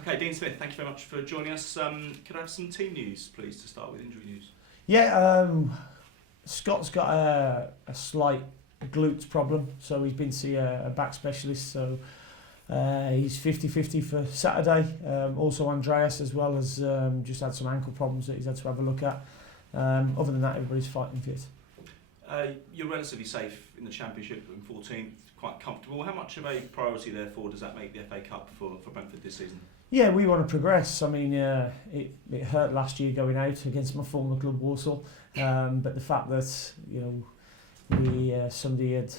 Okay, Dean Smith, thank you very much for joining us. Could I have some team news, please, to start with, injury news? Yeah, Scott's got a slight glutes problem, so he's been to see a back specialist. So he's 50-50 for Saturday. Also Andreas as well has just had some ankle problems that he's had to have a look at. Other than that, everybody's fighting fit. You're relatively safe in the Championship in 14th, quite comfortable. How much of a priority, therefore, does that make the FA Cup for Brentford this season? Yeah, we want to progress. I mean, it hurt last year going out against my former club, Walsall, but the fact that somebody had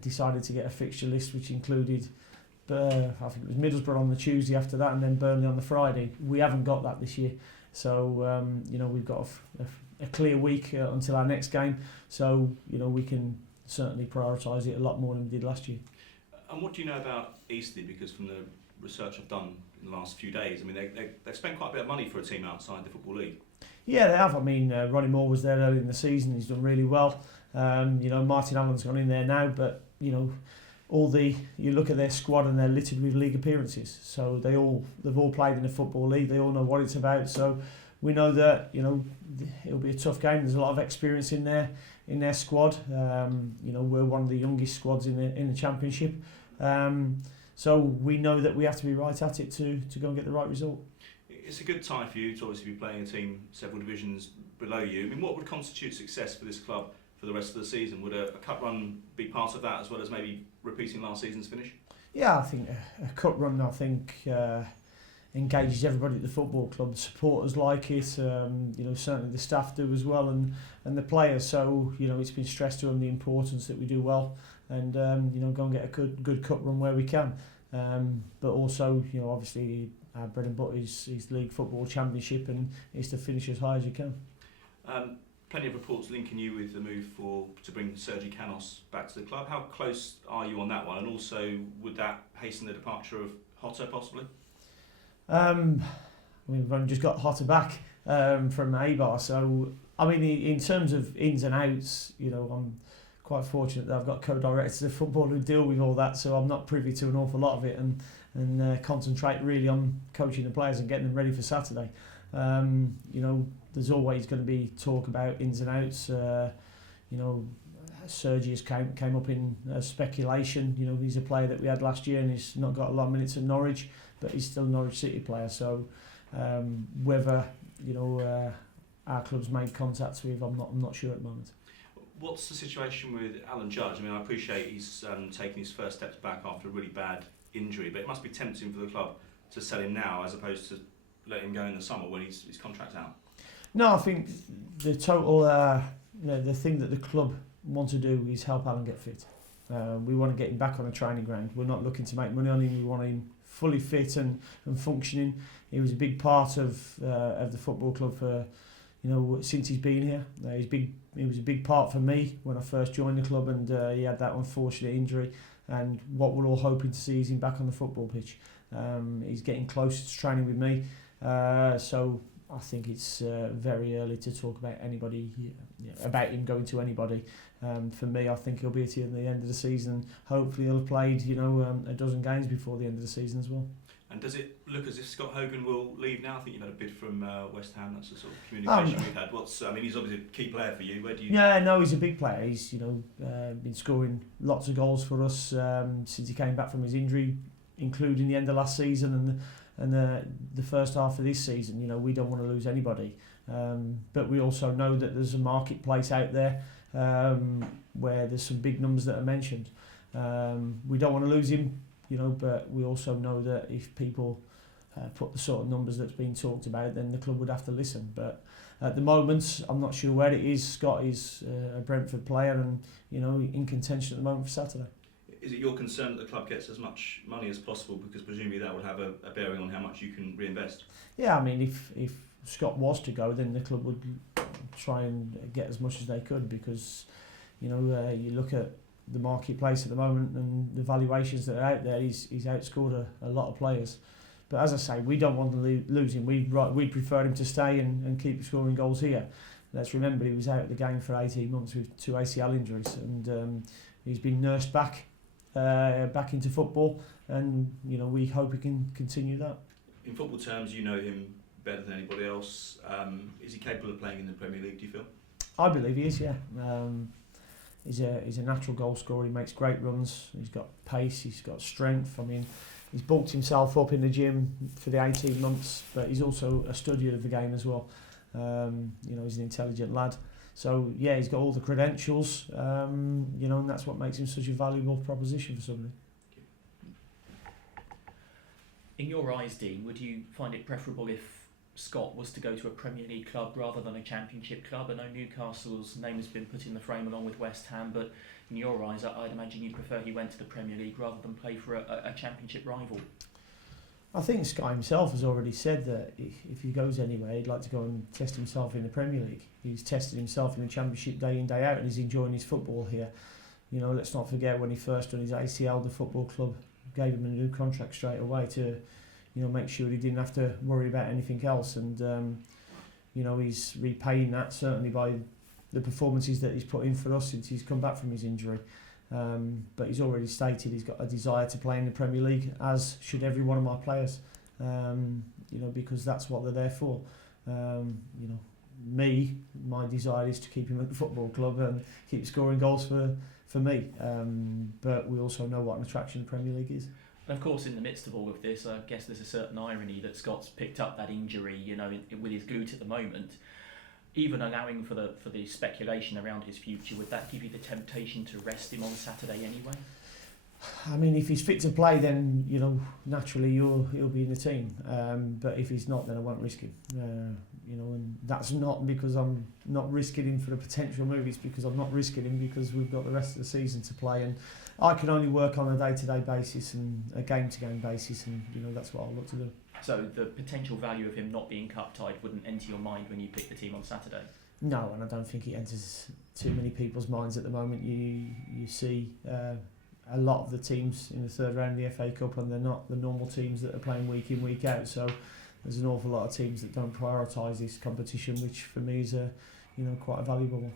decided to get a fixture list which included, I think it was Middlesbrough on the Tuesday after that, and then Burnley on the Friday. We haven't got that this year, so we've got a clear week until our next game. So we can certainly prioritise it a lot more than we did last year. And what do you know about Eastleigh? Because from the research I've done in the last few days, I mean, they've spent quite a bit of money for a team outside the Football League. Yeah, they have. I mean, Ronnie Moore was there early in the season. He's done really well. Martin Allen's gone in there now, but you look at their squad and they're littered with league appearances. So they've all played in the Football League. They all know what it's about. So we know that it'll be a tough game. There's a lot of experience in their squad. We're one of the youngest squads in the Championship. So we know that we have to be right at it to go and get the right result. It's a good time for you to obviously be playing a team several divisions below you. I mean, what would constitute success for this club for the rest of the season? Would a cup run be part of that, as well as maybe repeating last season's finish? Yeah, I think a cup run, engages everybody at the football club. The supporters like it, certainly the staff do as well, and the players. So it's been stressed to them the importance that we do well, and go and get a good cup run where we can. But also, obviously our bread and butter is League Football Championship, and it's to finish as high as you can. Plenty of reports linking you with the move to bring Sergi Canos back to the club. How close are you on that one? And also, would that hasten the departure of Hotter possibly? We've only just got Hotter back from Eibar, so I mean, in terms of ins and outs, I'm quite fortunate that I've got co-directors of football who deal with all that, so I'm not privy to an awful lot of it, and concentrate really on coaching the players and getting them ready for Saturday. There's always going to be talk about ins and outs. Sergi came up in speculation. He's a player that we had last year, and he's not got a lot of minutes at Norwich, but he's still a Norwich City player. So whether our club's made contacts with, I'm not sure at the moment. What's the situation with Alan Judge? I mean, I appreciate he's taking his first steps back after a really bad injury, but it must be tempting for the club to sell him now as opposed to let him go in the summer when his contract's out. No, I think the total the thing that the club want to do is help Alan get fit. We want to get him back on a training ground. We're not looking to make money on him. We want him fully fit and functioning. He was a big part of the football club for since he's been here. He was a big part for me when I first joined the club, and he had that unfortunate injury. And what we're all hoping to see is him back on the football pitch. He's getting closer to training with me, so I think it's very early to talk about anybody, about him going to anybody. For me, I think he'll be at the end of the season. Hopefully, he'll have played a dozen games before the end of the season as well. And does it look as if Scott Hogan will leave now? I think you've had a bid from West Ham. That's the sort of communication we've had. He's obviously a key player for you. Where do you? Yeah, no, he's a big player. He's been scoring lots of goals for us since he came back from his injury, including the end of last season and the first half of this season. We don't want to lose anybody, but we also know that there's a marketplace out there where there's some big numbers that are mentioned. We don't want to lose him. But we also know that if people put the sort of numbers that's been talked about, then the club would have to listen. But at the moment, I'm not sure where it is. Scott is a Brentford player and, in contention at the moment for Saturday. Is it your concern that the club gets as much money as possible, because presumably that would have a bearing on how much you can reinvest? Yeah, I mean, if Scott was to go, then the club would try and get as much as they could, because, you look at the marketplace at the moment and the valuations that are out there, he's outscored a lot of players. But as I say, we don't want to lose him. We prefer him to stay and keep scoring goals here. Let's remember, he was out of the game for 18 months with 2 ACL injuries, and he's been nursed back into football, and we hope he can continue that. In football terms, you know him better than anybody else. Is he capable of playing in the Premier League, do you feel? I believe he is, yeah. He's a natural goal scorer. He makes great runs. He's got pace. He's got strength. I mean, he's bulked himself up in the gym for the 18 months, but he's also a studier of the game as well. He's an intelligent lad. So, yeah, he's got all the credentials, and that's what makes him such a valuable proposition for somebody. In your eyes, Dean, would you find it preferable if Scott was to go to a Premier League club rather than a Championship club? I know Newcastle's name has been put in the frame along with West Ham, but in your eyes, I'd imagine you prefer he went to the Premier League rather than play for a Championship rival. I think Scott himself has already said that if he goes anywhere, he'd like to go and test himself in the Premier League. He's tested himself in the Championship day in, day out, and he's enjoying his football here. Let's not forget when he first done his ACL, the football club gave him a new contract straight away to, make sure he didn't have to worry about anything else. And, he's repaying that certainly by the performances that he's put in for us since he's come back from his injury. But he's already stated he's got a desire to play in the Premier League, as should every one of my players, because that's what they're there for. My desire is to keep him at the football club and keep scoring goals for me. But we also know what an attraction the Premier League is. And of course, in the midst of all of this, I guess there's a certain irony that Scott's picked up that injury, with his glute at the moment. Even allowing for the speculation around his future, would that give you the temptation to rest him on Saturday anyway? I mean, if he's fit to play, then naturally he'll be in the team. But if he's not, then I won't risk him. And that's not because I'm not risking him for the potential move. It's because I'm not risking him because we've got the rest of the season to play, and I can only work on a day-to-day basis and a game-to-game basis, and that's what I'll look to do. So the potential value of him not being cup-tied wouldn't enter your mind when you pick the team on Saturday? No, and I don't think it enters too many people's minds at the moment. You see a lot of the teams in the third round of the FA Cup, and they're not the normal teams that are playing week in, week out. So there's an awful lot of teams that don't prioritise this competition, which for me is quite a valuable one.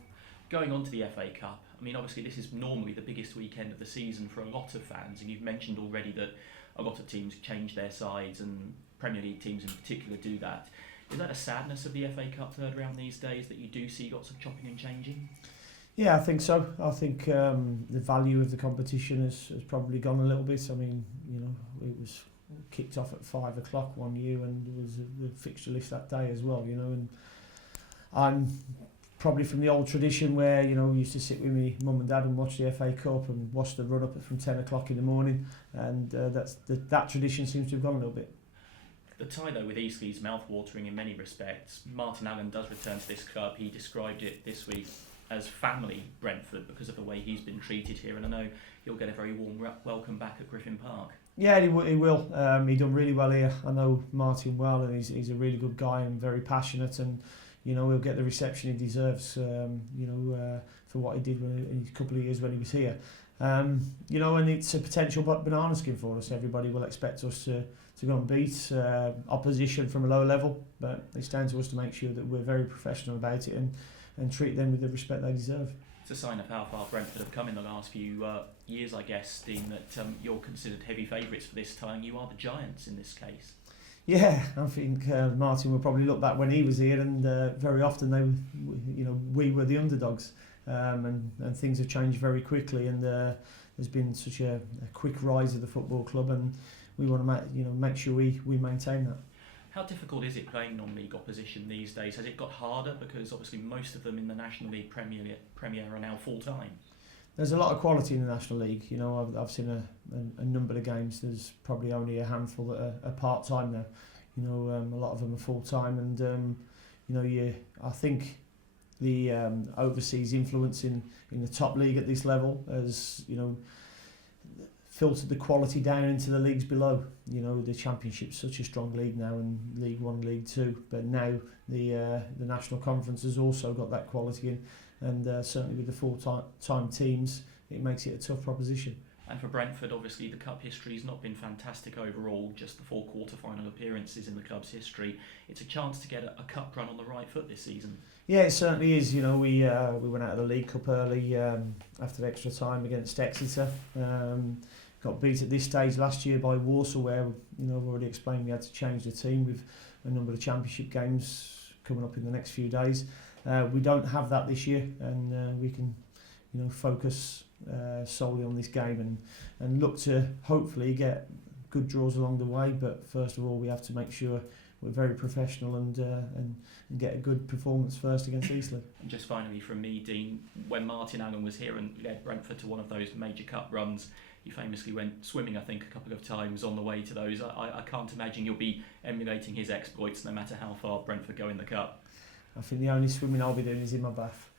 Going on to the FA Cup, I mean, obviously this is normally the biggest weekend of the season for a lot of fans, and you've mentioned already that a lot of teams change their sides, and Premier League teams in particular do that. Is that a sadness of the FA Cup third round these days, that you do see lots of chopping and changing? Yeah, I think so. I think the value of the competition has probably gone a little bit. I mean, it was kicked off at 5 o'clock one year, and there was the fixture list that day as well, and I'm probably from the old tradition where, we used to sit with me mum and dad and watch the FA Cup and watch the run-up from 10 o'clock in the morning, and that tradition seems to have gone a little bit. The tie, though, with Eastleigh is mouth-watering in many respects. Martin Allen does return to this club. He described it this week as family Brentford because of the way he's been treated here, and I know he'll get a very warm welcome back at Griffin Park. Yeah, he will. He done really well here. I know Martin well, and he's a really good guy and very passionate, and he'll get the reception he deserves. For what he did in a couple of years when he was here. And it's a potential banana skin for us. Everybody will expect us to go and beat opposition from a low level, but it's down to us to make sure that we're very professional about it and treat them with the respect they deserve. It's a sign of how far Brentford have come in the last few years, I guess, Dean, that you're considered heavy favourites for this time. You are the giants in this case. Yeah, I think Martin will probably look back when he was here, and very often we were the underdogs, and things have changed very quickly, and there's been such a quick rise of the football club, and we want to make sure we maintain that. How difficult is it playing non-league opposition these days? Has it got harder, because obviously most of them in the National League Premier are now full-time? There's a lot of quality in the National League. I've seen a number of games. There's probably only a handful that are part-time now. A lot of them are full-time, and I think the overseas influence in the top league at this level has filtered the quality down into the leagues below. The Championship's such a strong league now, and League One, League Two, but now the National Conference has also got that quality in. And certainly with the full-time teams, it makes it a tough proposition. And for Brentford, obviously the cup history has not been fantastic overall, just the 4 quarter-final appearances in the club's history. It's a chance to get a cup run on the right foot this season. Yeah, it certainly is. We went out of the League Cup early after extra time against Exeter. got beat at this stage last year by Walsall, where I've already explained we had to change the team with a number of championship games coming up in the next few days. We don't have that this year, and we can focus solely on this game and look to hopefully get good draws along the way. But first of all, we have to make sure we're very professional and get a good performance first against Eastleigh. And just finally from me, Dean, when Martin Allen was here and led Brentford to one of those major cup runs, he famously went swimming, I think, a couple of times on the way to those. I can't imagine you'll be emulating his exploits no matter how far Brentford go in the cup. I think the only swimming I'll be doing is in my bath.